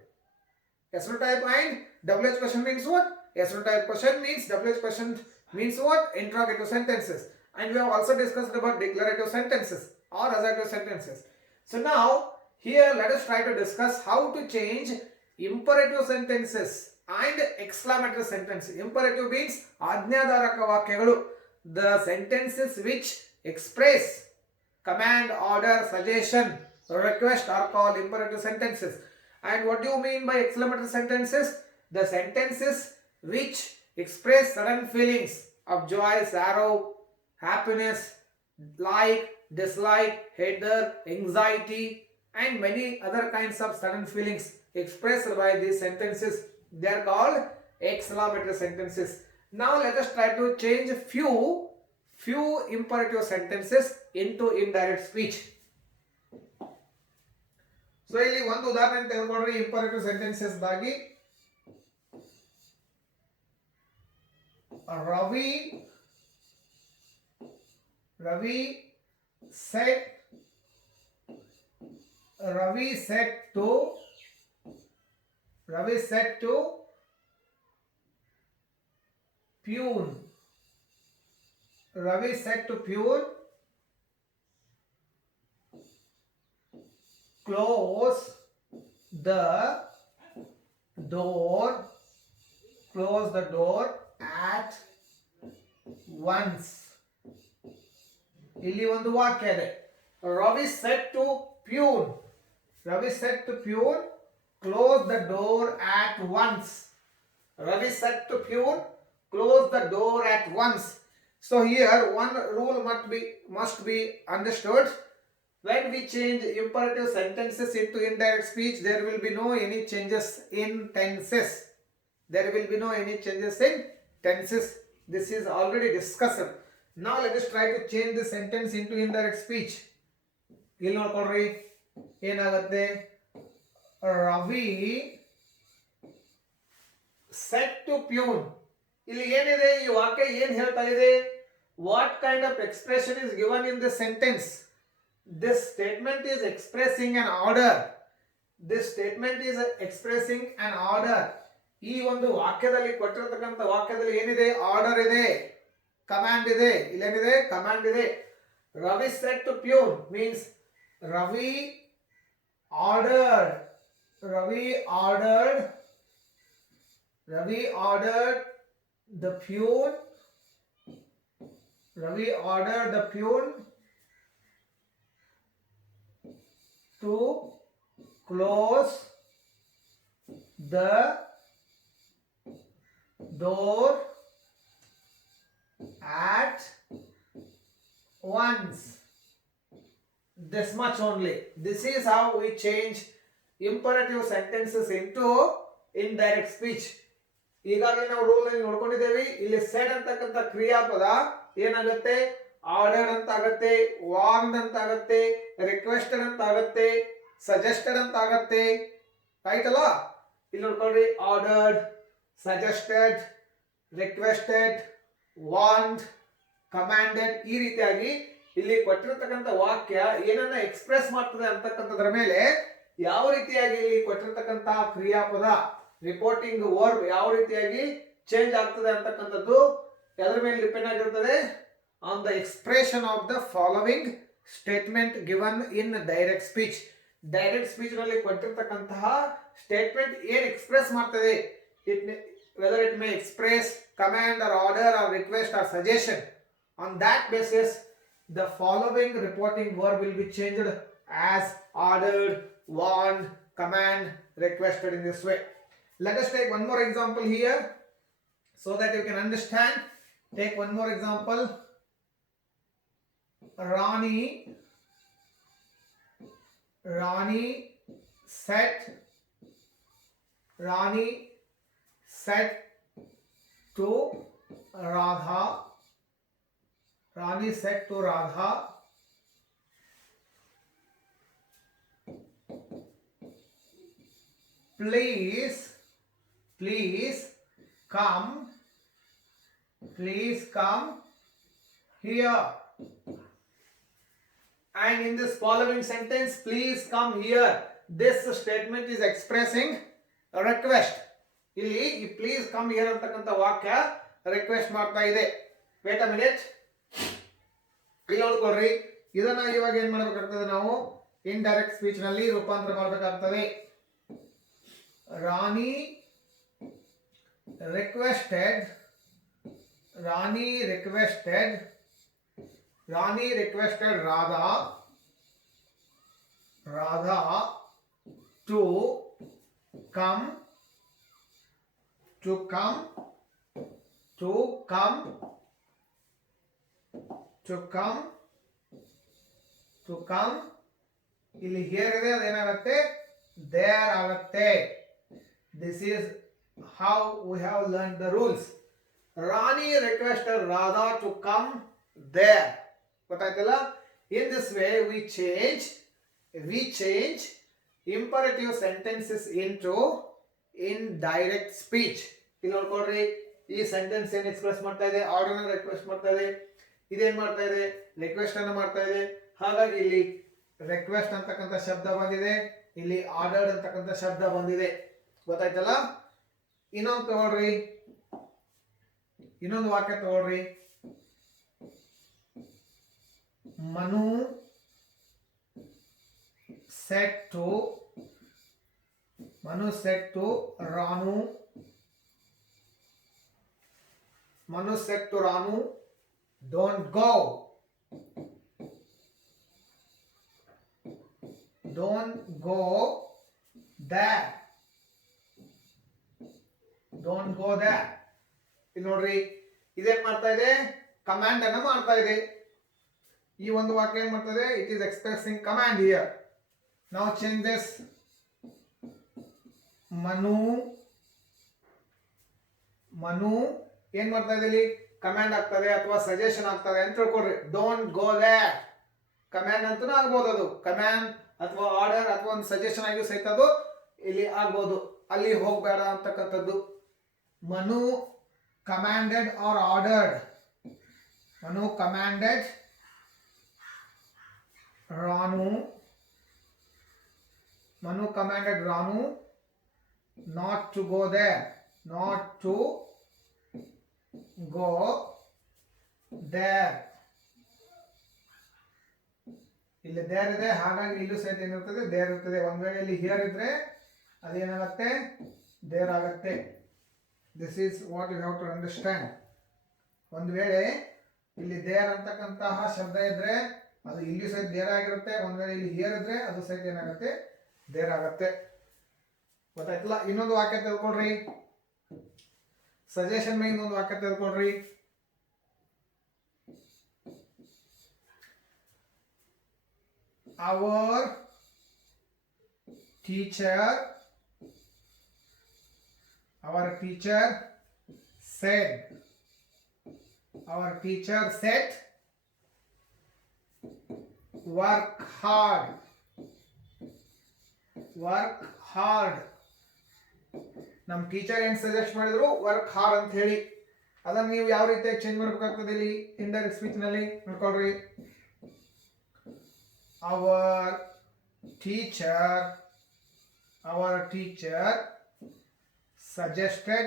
Yes no type and WH question means what? Yes no type question means WH question means what? Interrogative sentences. And we have also discussed about declarative sentences or assertive sentences. So now here let us try to discuss how to change imperative sentences and exclamatory sentences. Imperative means ಆಜ್ಞಾಧಾರಕ ವಾಕ್ಯಗಳು. The sentences which express command, order, suggestion request are called imperative sentences. And what do you mean by exclamatory sentences? The sentences which express sudden feelings of joy, sorrow, happiness, like, dislike, hatred, anxiety, and many other kinds of sudden feelings expressed by these sentences. They are called exclamatory sentences. Now let us try to change few imperative sentences into indirect speech. So ಇಲ್ಲಿ ಒಂದು ಉದಾಹರಣೆ ತೆಗೆದುಕೊಂಡ್ರೆ imperative sentences ದಾಗಿ Ravi said to Pune. Ravi said to Pune, close the door at once. ಇಲ್ಲಿ ಒಂದು ವಾಕ್ಯ ಇದೆ. Ravi said to Pune, close the door at once. Ravi said to Pune, close the door at once. So here one rule must be understood. When we change imperative sentences into indirect speech, there will be no any changes in tenses. This is already discussed. Now let us try to change the sentence into indirect speech. ಇಲ್ಲಿ ನೋಡ್ಕೊಳ್ರಿ ಏನಾಗುತ್ತೆ. Ravi said to Pune. ಇಲ್ಲಿ ಏನಿದೆ, ಈ ವಾಕ್ಯ ಏನು ಹೇಳ್ತಾ ಇದೆ? What kind of expression is given in this sentence? This statement is expressing an order. ಈ ಒಂದು ವಾಕ್ಯದಲ್ಲಿ ಕೊಟ್ಟಿರತಕ್ಕಂಥ ವಾಕ್ಯದಲ್ಲಿ ಏನಿದೆ? ಆರ್ಡರ್ ಇದೆ, ಕಮಾಂಡ್ ಇದೆ. ಇಲ್ಲೇನಿದೆ? ಕಮಾಂಡ್ ಇದೆ. Ravi said to Pune means Ravi ordered the Pune to close the door at once. This much only. This is how we change imperative sentences into indirect speech. ಈಗಾಗಲೇ ನಾವು ರೂಲ್ ಅಲ್ಲಿ ನೋಡ್ಕೊಂಡಿದ್ದೇವೆ. ಇಲ್ಲಿ ಸೆಡ್ ಅಂತಕ್ಕಂಥ ಕ್ರಿಯಾಪದ ಏನಾಗುತ್ತೆ? ಆರ್ಡರ್ಡ್ ಅಂತ ಆಗುತ್ತೆ, ವಾರ್ನ್ಡ್ ಅಂತ ಆಗುತ್ತೆ, ರಿಕ್ವೆಸ್ಟೆಡ್ ಅಂತ ಆಗುತ್ತೆ, ಸಜೆಸ್ಟೆಡ್ ಅಂತ ಆಗುತ್ತೆ. ರೈಟ್ ಅಲ್ಲ? ಇಲ್ಲಿ ನೋಡ್ಕೊಳ್ರಿ, ordered, suggested, requested, warned, commanded. ಈ ರೀತಿಯಾಗಿ ಇಲ್ಲಿ ಕೊಟ್ಟಿರತಕ್ಕಂಥ ವಾಕ್ಯ ಏನನ್ನ ಎಕ್ಸ್ಪ್ರೆಸ್ ಮಾಡ್ತದೆ ಅಂತಕ್ಕಂಥದ್ರ ಮೇಲೆ ಯಾವ ರೀತಿಯಾಗಿ ಇಲ್ಲಿ ಕೊಟ್ಟಿರತಕ್ಕಂಥ ಕ್ರಿಯಾಪದ ರಿಪೋರ್ಟಿಂಗ್ ವರ್ಬ್ ಯಾವ ರೀತಿಯಾಗಿ ಚೇಂಜ್ ಆಗ್ತದೆ ಅಂತಕ್ಕಂಥದ್ದು ಅದರ ಮೇಲೆ ಡಿಪೆಂಡ್ ಆಗಿರುತ್ತದೆ. On the expression of the following statement given in direct speech. Direct speech ನಲ್ಲಿ ಕೊಟ್ಟಿರತಕ್ಕಂತಹ ಸ್ಟೇಟ್ಮೆಂಟ್ ಏನ್ ಎಕ್ಸ್ಪ್ರೆಸ್ ಮಾಡ್ತದೆ, whether it may express command or order or request or suggestion. On that basis, the following reporting verb will be changed as ordered, warned, command, requested in this way. Let us take one more example here so that you can understand. Take one more example. Rani said to Radha, please come here. And in this following sentence, please come here, this statement is expressing a request. ಇಲ್ಲಿ ಈ please come here ಅಂತಕ್ಕಂಥ ವಾಕ್ಯ request ಮಾಡ್ತಾ ಇದೆ. Wait a minute. ಇಲ್ಲಿ ನೋಡ್ಕೊಳ್ರಿ, ಇದನ್ನ ಇವಾಗ ಏನ್ ಮಾಡ್ಬೇಕಾಗ್ತದೆ? ನಾವು ಇಂಡೈರೆಕ್ಟ್ ಸ್ಪೀಚ್ ನಲ್ಲಿ ರೂಪಾಂತರ ಮಾಡಬೇಕಾಗ್ತದೆ. Rani requested Radha Radha to come to come to come to come to come ಇಲ್ಲಿ here ಇದೆ ಅದೇನಾಗುತ್ತೆ there ಆಗುತ್ತೆ. This is how we have learned the rules. Rani requested Radha to come there. ಗೊತ್ತಾಯ್ತಲ್ಲ? In this way we change imperative sentences into indirect speech. ಇಲ್ಲಿ ನೋಡ್ಕೊಳ್ರಿ, ಈ ಸೆಂಟೆನ್ಸ್ ಏನ್ ಎಕ್ಸ್ಪ್ರೆಸ್ ಮಾಡ್ತಾ ಇದೆ, ಆರ್ಡರ್ ಅನ್ನು ರಿಕ್ವೆಸ್ಟ್ ಮಾಡ್ತಾ ಇದೆ, ಇದೇನ್ ಮಾಡ್ತಾ ಇದೆ, ರಿಕ್ವೆಸ್ಟ್ ಅನ್ನು ಮಾಡ್ತಾ ಇದೆ. ಹಾಗಾಗಿ ಇಲ್ಲಿ ರಿಕ್ವೆಸ್ಟ್ ಅಂತಕ್ಕಂಥ ಶಬ್ದ ಬಂದಿದೆ, ಇಲ್ಲಿ ಆರ್ಡರ್ಡ್ ಅಂತಕ್ಕಂಥ ಶಬ್ದ ಬಂದಿದೆ. ಗೊತ್ತಾಯ್ತಲ್ಲ? ಇನ್ನೊಂದು ತಗೊಳ್ರಿ, ಇನ್ನೊಂದು ವಾಕ್ಯ ತಗೊಳ್ರಿ. Manu said to Ranu, Manu said to Ranu, don't go there, don't go there. ಇಲ್ಲಿ ನೋಡ್ರಿ, ಇದೇನ್ ಮಾಡ್ತಾ ಇದೆ, ಕಮಾಂಡ್ ಅನ್ನ ಮಾಡ್ತಾ ಇದೆ. ಈ ಒಂದು ವಾಕ್ಯ ಏನ್ ಮಾಡ್ತಾ ಇದೆ, it is expressing command here. Now change this. Manu ಏನ್ ಮಾಡ್ತಾ ಇದೆ, ಇಲ್ಲಿ ಕಮಾಂಡ್ ಆಗ್ತದೆ ಅಥವಾ ಸಜೆಷನ್ ಆಗ್ತದೆ ಅಂತ ತಿಳ್ಕೊಡ್ರಿ. ಡೋಂಟ್ ಗೋ ದೇರ್ ಕಮಾಂಡ್ ಅಂತೂ ಆಗ್ಬೋದು, ಅದು ಕಮಾಂಡ್ ಅಥವಾ ಆರ್ಡರ್ ಅಥವಾ ಒಂದು ಸಜೆಷನ್ ಆಗಿ ಸಹಿತ ಅದು ಇಲ್ಲಿ ಆಗ್ಬೋದು, ಅಲ್ಲಿ ಹೋಗ್ಬೇಡ ಅಂತಕ್ಕಂಥದ್ದು. Manu commanded or ordered, Manu commanded Ranu commanded Ranu not to go there, not to go there. ಇಲ್ಲಿ ದೇರ್ ಇದೆ, ಹಾಗಾಗಿ ಇಲ್ಲೂ ಸಹಿತ ಏನಿರ್ತದೆ, ದೇರ್ ಇರ್ತದೆ. ಒಂದ್ ವೇಳೆ ಇಲ್ಲಿ ಹಿಯರ್ ಇದ್ರೆ ಅದೇನಾಗತ್ತೆ, ದೇರ್ ಆಗತ್ತೆ. This is what you have to understand. ಒಂದ್ ವೇಳೆ ಇಲ್ಲಿ ದೇರ್ ಅಂತಕ್ಕಂತಹ ಶಬ್ದ ಇದ್ರೆ ಅದು ಇಲ್ಲಿ ಸಹಿತ ದೇರ್ ಆಗಿರುತ್ತೆ. ಒಂದ್ ವೇಳೆ ಇಲ್ಲಿ ಹಿಯರ್ ಇದ್ರೆ ಅದು ಸಹಿತ ಏನಾಗುತ್ತೆ, ದೇರ್ ಆಗತ್ತೆ. ಗೊತ್ತಾಯ್ತಲ್ಲ? ಇನ್ನೊಂದು ವಾಕ್ಯ ತೆಗೆದುಕೊಳ್ರಿ, ಸಜೆಷನ್ ಮೇಲೆ ಇನ್ನೊಂದು ವಾಕ್ಯ ತೆಗೆದುಕೊಳ್ರಿ. Our teacher said work hard. ನಮ್ಮ ಟೀಚರ್ ಏನ್ ಸಜೆಸ್ಟ್ ಮಾಡಿದ್ರು, ವರ್ಕ್ ಹಾರ್ಡ್ ಅಂತ ಹೇಳಿ. ಅದನ್ನ ನೀವು ಯಾವ ರೀತಿಯಾಗಿ ಚೇಂಜ್ ಮಾಡಬೇಕಾಗ್ತದೆ ಇಲ್ಲಿ ಇಂಡೈರೆಕ್ಟ್ ಸ್ಪೀಚ್ ನಲ್ಲಿ ನೋಡ್ಕೊಳ್ರಿ. Our teacher suggested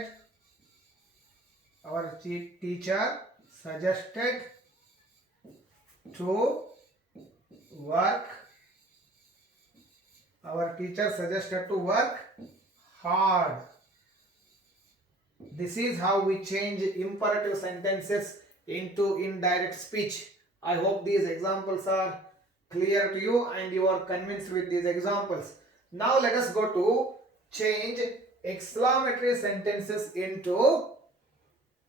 to work. Our teacher suggested to work hard. This is how we change imperative sentences into indirect speech. I hope these examples are clear to you and you are convinced with these examples. Now let us go to change exclamatory sentences into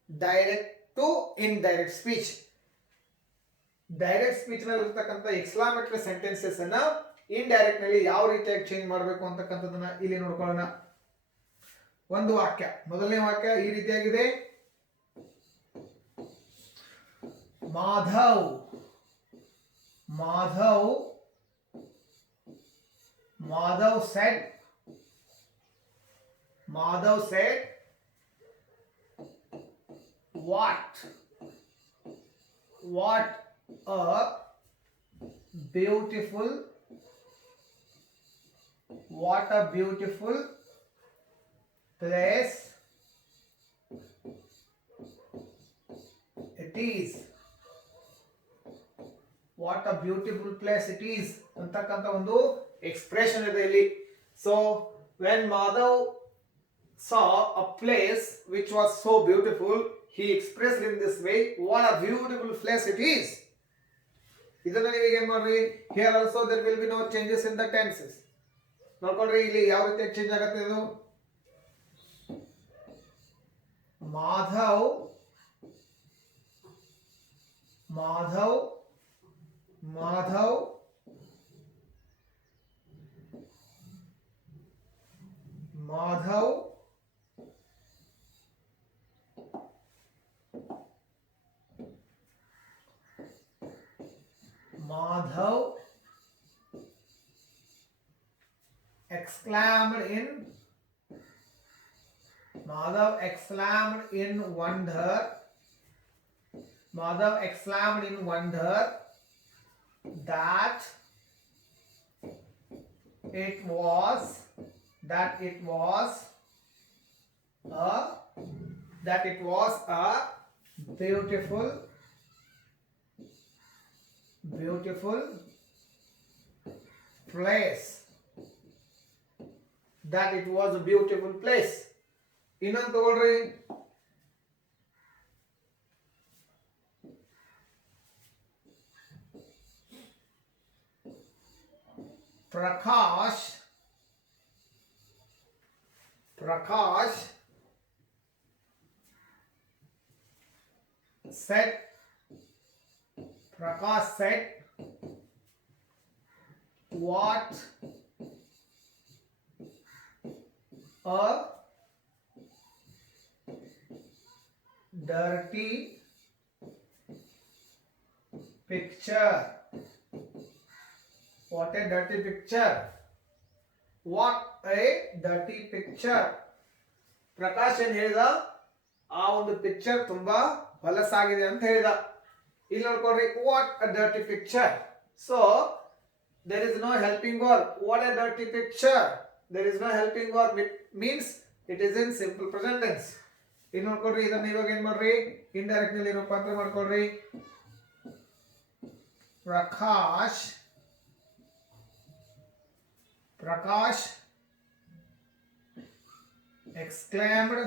direct to indirect speech. Direct speech ನಲ್ಲಿ ಇರತಕ್ಕಂಥ ಎಕ್ಸ್ಕ್ಲಾಮೇಟರಿ ಸೆಂಟೆನ್ಸಸ್ ಅನ್ನ ಇಂಡೈರೆಕ್ಟ್ ನಲ್ಲಿ ಯಾವ ರೀತಿಯಾಗಿ ಚೇಂಜ್ ಮಾಡಬೇಕು ಅಂತಕ್ಕಂಥದನ್ನ ಇಲ್ಲಿ ನೋಡ್ಕೊಳ್ಳೋಣ. ಒಂದು ವಾಕ್ಯ, ಮೊದಲನೇ ವಾಕ್ಯ ಈ ರೀತಿಯಾಗಿದೆ. Madhav said what a beautiful place it is. What a beautiful place it is ಅಂತಕ್ಕಂಥ ಒಂದು ಎಕ್ಸ್ಪ್ರೆಷನ್ ಇದೆ ಇಲ್ಲಿ. So when Madhav saw a place which was so beautiful, he expressed in this way, what a beautiful place it is. ಇದನ್ನ ನೀವು ಏನ್ ಮಾಡ್ರಿ, here also there will be no changes in the tenses. ನೋಡ್ಕೊಳ್ರಿ ಇಲ್ಲಿ ಯಾವ ರೀತಿ ಚೇಂಜ್ ಆಗುತ್ತೆ ಇದು. ಮಾಧವ್ ಮಾಧವ್ ಮಾಧವ್ Madhav Madhav exclaimed in wonder. Madhav exclaimed in wonder that it was a beautiful place. That it was a beautiful place. ಇನ್ನೊಂದು ತಗೊಳ್ರಿ, Prakash said what a dirty picture. What a dirty picture. What a dirty picture. Prakash ಏನ್ ಹೇಳಿದ, ಆ ಒಂದು ಪಿಕ್ಚರ್ ತುಂಬಾ ಹೊಲಸಾಗಿದೆ ಅಂತ ಹೇಳಿದ. ಇಲ್ಲಿ ನೋಡ್ಕೊಳ್ರಿ, what a dirty picture. So there is no helping verb. What a dirty picture. There is no helping verb. It means it is in simple present tense. ಇಲ್ಲಿ ನೋಡ್ಕೊಳ್ರಿ, ಇದನ್ನ ಇವಾಗ ಏನ್ ಮಾಡ್ರಿ, ಇಂಡೈರೆಕ್ಟ್ ನಲ್ಲಿ ರೂಪಾಂತರ ಮಾಡ್ಕೊಳ್ರಿ. ಪ್ರಕಾಶ್ exclaimed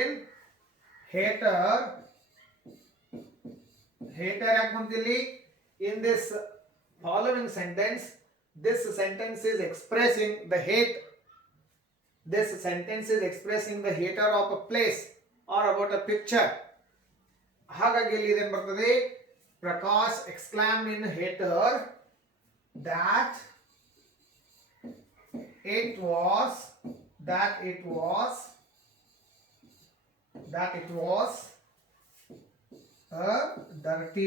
in hater ಯಾಕೆ ಬಂತಿಲ್ಲಿ. In this following sentence, this sentence is expressing the hate. This sentence is expressing the hater of a place or about a picture. ಹಾಗಾಗಿ ಇಲ್ಲಿ ಏನು ಬರ್ತದೆ, Prakash exclaimed in hater that it was a dirty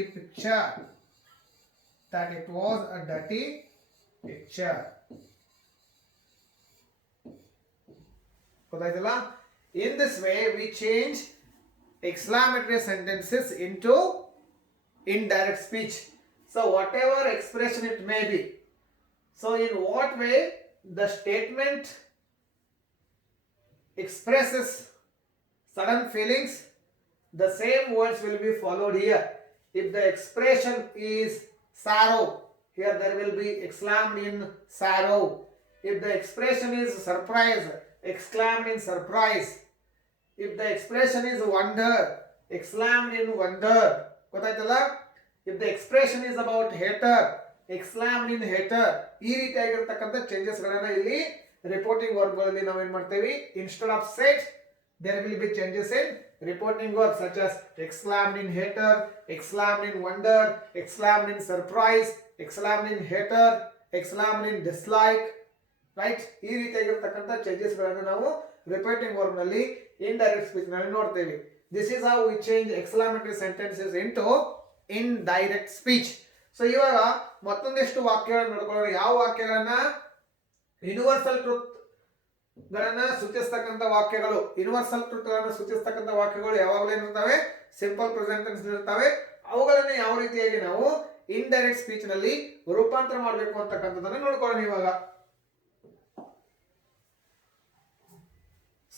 picture. ಗೊತ್ತಾಯ್ತಲ್ಲ? In this way we change exclamatory sentences into indirect speech. So whatever expression it may be. So in what way the statement expresses sudden feelings, the same words will be followed here. If the expression is sorrow, here there will be exclaimed in sorrow. If the expression is surprise, exclaimed in surprise. If the expression is wonder, exclaimed in wonder. ಗೊತ್ತಾಯ್ತಲ್ಲ? If the expression is about hater, exclaimed in hater. ಈ ರೀತಿಯಾಗಿರತಕ್ಕಂಥ ಚೇಂಜಸ್ ಗಳನ್ನ ಇಲ್ಲಿ reporting verb ಗಳಲ್ಲಿ ನಾವು ಏನು ಮಾಡ್ತೇವೆ, instead of said there will be changes in reporting verbs such as exclaimed in hater, exclaimed in wonder, exclaimed in surprise, exclaimed in hater, exclaimed in dislike. Right, ಈ ರೀತಿಯಾಗಿರ್ತಕ್ಕಂಥ ಚೇಂಜಸ್ ಗಳನ್ನು ನಾವು repeating verb ನಲ್ಲಿ indirect speech ನಲ್ಲಿ ನೋಡ್ತೇವೆ. This is how we change exclamatory sentences into indirect speech. So ಇವಾಗ ಮತ್ತೊಂದಿಷ್ಟು ವಾಕ್ಯಗಳನ್ನು ನೋಡ್ಕೊಳ್ಳೋಣ. ಯಾವ ವಾಕ್ಯಗಳನ್ನ ಯೂನಿವರ್ಸಲ್ ಟ್ರೂತ್ ಗಳನ್ನ ಸೂಚಿಸ್ತಕ್ಕಂಥ ವಾಕ್ಯಗಳು, ಯೂನಿವರ್ಸಲ್ ಟ್ರೂತ್ ಗಳನ್ನ ಸೂಚಿಸ್ತಕ್ಕಂಥ ವಾಕ್ಯಗಳು ಯಾವಾಗಲೂ ಏನಿರ್ತವೆ, ಸಿಂಪಲ್ ಪ್ರೆಸೆಂಟ್ ಟೆನ್ಸ್ ಇರ್ತವೆ. ಅವುಗಳನ್ನ ಯಾವ ರೀತಿಯಾಗಿ ನಾವು ಇಂಡೈರೆಕ್ಟ್ ಸ್ಪೀಚ್ ನಲ್ಲಿ ರೂಪಾಂತರ ಮಾಡಬೇಕು ಅಂತಕ್ಕಂಥದ್ದನ್ನ ನೋಡ್ಕೊಳ್ಳೋಣ ಇವಾಗ.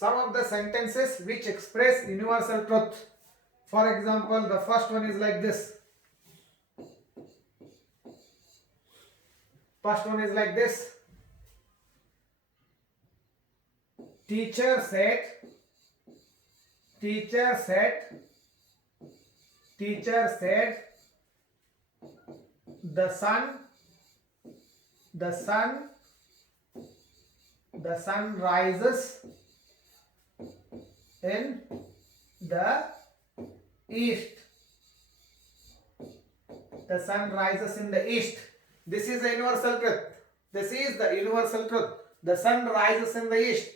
some of the sentences which express universal truth. For example, the first one is like this. First one is like this. Teacher said, teacher said, teacher said, the sun rises in the east. The sun rises in the east. This is the universal truth. This is the universal truth. The sun rises in the east.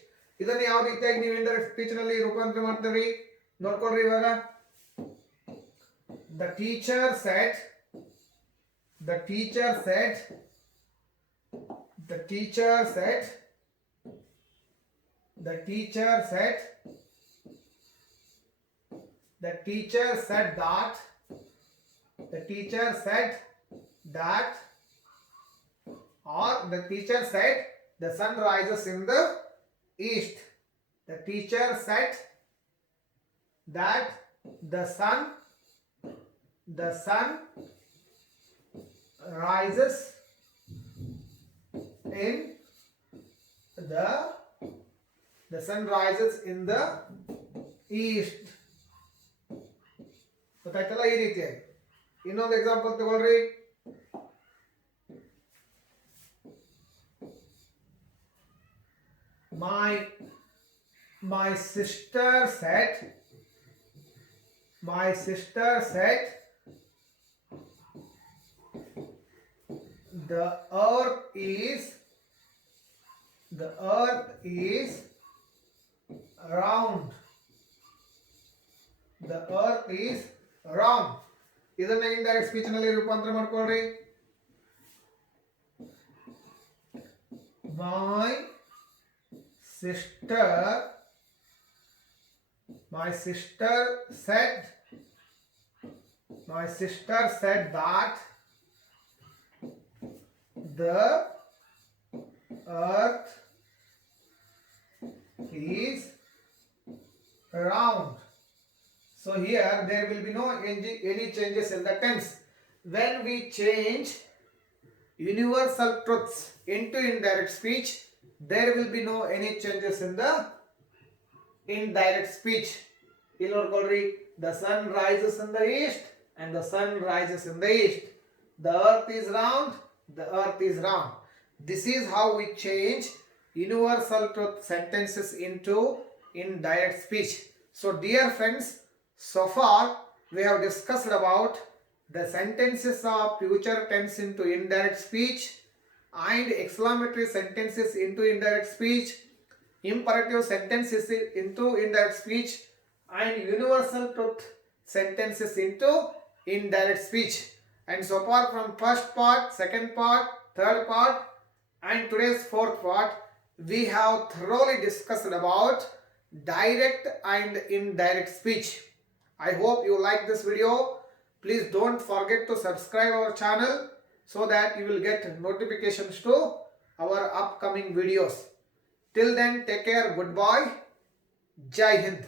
ಇದನ್ನು ಯಾವ ರೀತಿಯಾಗಿ ನೀವು indirect speech ನಲ್ಲಿ ರೂಪಾಂತರ ಮಾಡ್ತೀರಿ ನೋಡ್ಕೊಳ್ರಿ ಇವಾಗ. The teacher said, the teacher said, the teacher said, the teacher said, the teacher said that, the teacher said that, or the teacher said the sun rises in the east. The teacher said that the sun rises in the sun rises in the east. ಗೊತ್ತಾಯ್ತಲ್ಲ ಈ ರೀತಿಯಾಗಿ. ಇನ್ನೊಂದು ಎಕ್ಸಾಂಪಲ್ ತಗೊಳ್ರಿ. My sister said, my sister said, the earth is round. The earth is round. ಇದನ್ನ indirect speech ನಲ್ಲಿ ರೂಪಾಂತರ ಮಾಡ್ಕೊಳ್ರಿ. My sister said that the earth is round. So here there will be no any changes in the tense. When we change universal truths into indirect speech, there will be no any changes in the indirect speech. ಇಲ್ಲಿ ನೋಡ್ಕೊಳ್ರಿ, the sun rises in the east and the sun rises in the east. The earth is round, the earth is round. This is how we change universal truth sentences into indirect speech. So dear friends, so far we have discussed about the sentences of future tense into indirect speech and exclamatory sentences into indirect speech, imperative sentences into indirect speech, and universal truth sentences into indirect speech. And so far from first part, second part, third part, and today's fourth part, we have thoroughly discussed about direct and indirect speech. I hope you like this video. Please don't forget to subscribe our channel so that you will get notifications to our upcoming videos. Till then, take care. Goodbye. Jai Hind.